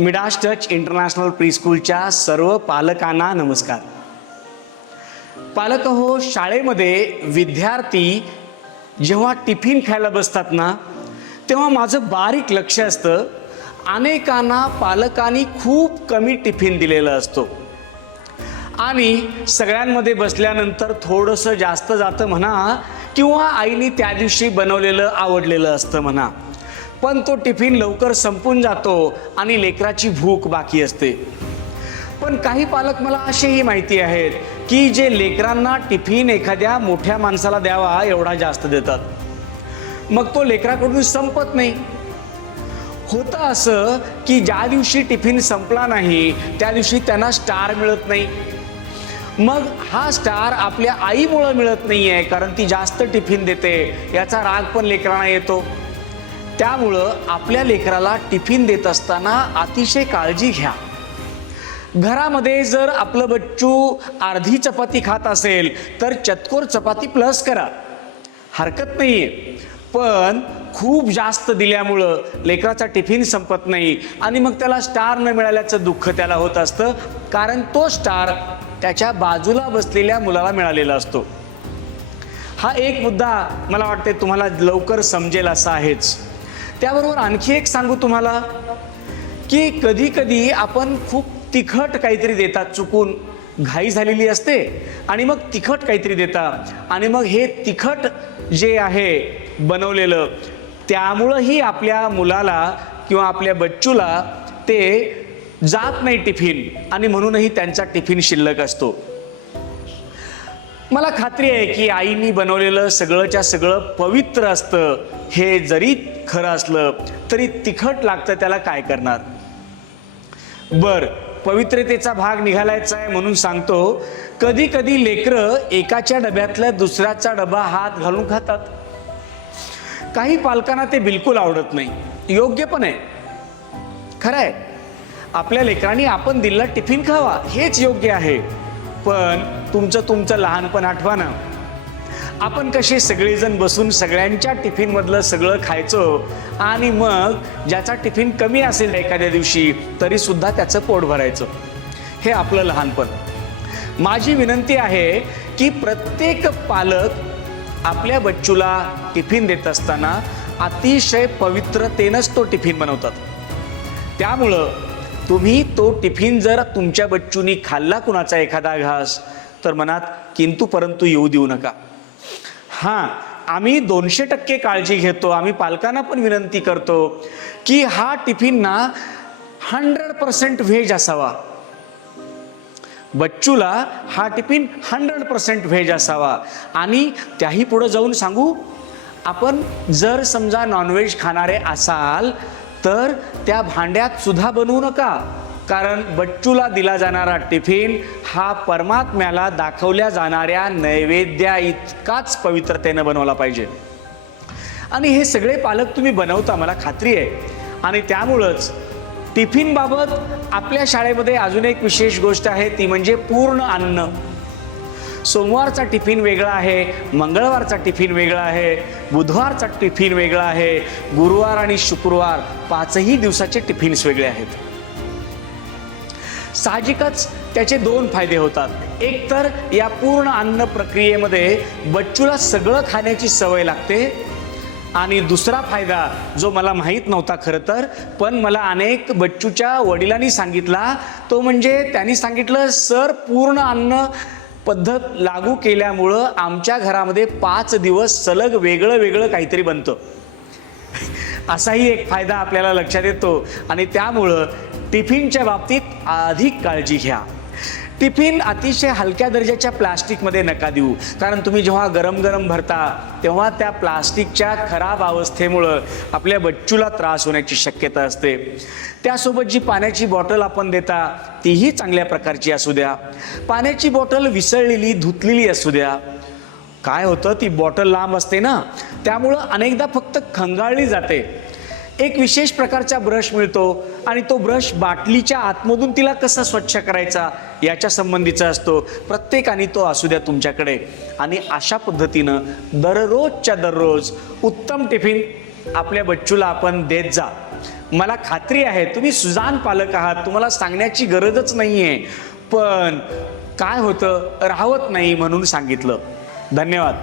Midas touch international प्रीस्कूलच्या सर्व पालकांना नमस्कार. पालक हो, शाळेमध्ये विद्यार्थी जेव्हा टिफिन खायला बसतात ना, तेव्हा माझं बारीक लक्ष असतं, अनेकांना पालकांनी खूप कमी टिफिन दिलेला असतो आणि सगळ्यांमध्ये बसल्यानंतर थोडंसं जास्त जातं म्हणा, किंवा आईने त्या दिवशी बनवलेलं आवडलेलं असतं म्हणा, पण तो टिफिन लवकर संपून जातो आणि लेकराची भूक बाकी असते. पण काही पालक मला असेही माहिती आहेत की जे लेकरांना टिफिन एखाद्या मोठ्या माणसाला द्यावा एवढा जास्त देतात, मग तो लेकराकडून संपत नाही. होतं असं की ज्या दिवशी टिफिन संपला नाही त्या दिवशी त्यांना स्टार मिळत नाही. मग हा स्टार आपल्या आईमुळे मिळत नाहीये, कारण ती जास्त टिफिन देते याचा राग पण लेकरांना येतो. त्यामुळं आपल्या लेकराला टिफिन देत असताना अतिशय काळजी घ्या. घरामध्ये जर आपलं बच्चू अर्धी चपाती खात असेल तर चतकोर चपाती प्लस करा, हरकत नाहीये. पण खूप जास्त दिल्यामुळं लेकराचा टिफिन संपत नाही आणि मग त्याला स्टार न मिळाल्याचं दुःख त्याला होत असतं, कारण तो स्टार त्याच्या बाजूला बसलेल्या मुलाला मिळालेला असतो. हा एक मुद्दा मला वाटते तुम्हाला लवकर समजेल असा आहेच. त्याबरोबर आणखी एक सांगू तुम्हाला की कधी कधी आपण खूप तिखट काहीतरी देतात, चुकून घाई झालेली असते आणि मग तिखट काहीतरी देतात आणि मग हे तिखट जे आहे बनवलेलं त्यामुळंही आपल्या मुलाला किंवा आपल्या बच्चूला ते जात नाही टिफिन आणि म्हणूनही त्यांचा टिफिन शिल्लक असतो. मला खात्री आहे की आईनी बनवलेलं सगळंच्या सगळं पवित्र असतं. हे जरी खरं असलं तरी तिखट लागतं, त्याला काय करणार. पवित्रतेचा भाग निघालायचा आहे म्हणून सांगतो, कधी कधी लेकरं एकाच्या डब्यातल्या दुसऱ्याचा डबा हात घालून खातात. काही पालकांना ते बिलकुल आवडत नाही, योग्य पण आहे, खरं आहे. आपल्या लेकरांनी आपण दिलेला टिफिन खावा हेच योग्य आहे. पण तुमचं लहानपण आठवा ना, आपण कसे सगळेजण बसून सगळ्यांच्या टिफिन मधलं सगळं खायचो आणि मग ज्याचा टिफिन कमी असेल एखाद्या दिवशी तरी सुद्धा त्याचं पोट भरायचं. हे आपलं लहानपण. माझी विनंती आहे की प्रत्येक पालक आपल्या बच्चूला टिफिन देत असताना अतिशय पवित्रतेनंच तो टिफिन बनवतात. त्यामुळं तुम्ही तो टिफिन जर तुमच्या बच्चूनी खाल्ला कुणाचा एखादा घास तर मनात किंतु परंतु येऊ देऊ नका. हां, आम्ही 200% काळजी घेतो. आम्ही पालकांना पण विनंती करतो की हा टिफिन ना 100% व्हेज असावा. बच्चूला हा टिफिन 100% व्हेज असावा. आणि त्याही पुढे जाऊन सांगू, आपण जर समजा नॉनव्हेज खाणारे असाल तर त्या भांड्यात सुद्धा बनवू नका, कारण बच्चूला दिला जाणारा टिफिन हा परमात्म्याला दाखवल्या जाणाऱ्या नैवेद्या इतकाच पवित्रतेनं बनवला पाहिजे. आणि हे सगळे पालक तुम्ही बनवता, मला खात्री आहे. आणि त्यामुळंच टिफिन बाबत आपल्या शाळेमध्ये अजून एक विशेष गोष्ट आहे, ती म्हणजे पूर्ण अन्न. सोमवारचा टिफिन वेगळा आहे, मंगळवारचा टिफिन वेगळा आहे, बुधवारचा टिफिन वेगळा आहे, गुरुवार आणि शुक्रवार 5ही दिवसाचे टिफिन्स वेगळे आहेत. साहजिकच त्याचे 2 फायदे होतात. एक तर या पूर्ण अन्न प्रक्रियेमध्ये बच्चूला सगळं खाण्याची सवय लागते आणि दुसरा फायदा जो मला माहीत नव्हता खरं तर, पण मला अनेक बच्चूच्या वडिलांनी सांगितला, तो म्हणजे त्यांनी सांगितलं, सर पूर्ण अन्न पद्धत लागू केल्यामुळं आमच्या घरामध्ये 5 दिवस सलग वेगळं वेगळं काहीतरी बनतं. असाही एक फायदा आपल्याला लक्षात येतो. आणि त्यामुळं टिफिनच्या बाबतीत अधिक काळजी घ्या. टिफिन अतिशय हलक्या दर्जाच्या प्लास्टिकमध्ये नका देऊ, कारण तुम्ही जेव्हा गरम गरम भरता तेव्हा त्या प्लास्टिकच्या खराब अवस्थेमुळं आपल्या बच्चूला त्रास होण्याची शक्यता असते. त्यासोबत जी पाण्याची बॉटल आपण देता तीही चांगल्या प्रकारची असू द्या. पाण्याची बॉटल विसळलेली धुतलेली असू द्या. काय होतं, ती बॉटल लांब असते ना, त्यामुळं अनेकदा फक्त खंगाळली जाते. एक विशेष प्रकारचा ब्रश मिळतो आणि तो ब्रश बाटलीच्या आतमधून तिला कसा स्वच्छ करायचा याच्या संबंधीचा असतो. प्रत्येकाने तो असू द्या तुमच्याकडे. आणि अशा पद्धतीनं दररोजच्या दररोज उत्तम टिफिन आपल्या बच्चूला आपण देत जा. मला खात्री आहे तुम्ही सुजाण पालक आहात, तुम्हाला सांगण्याची गरजच नाही आहे, पण काय होतं राहवत नाही म्हणून सांगितलं. धन्यवाद.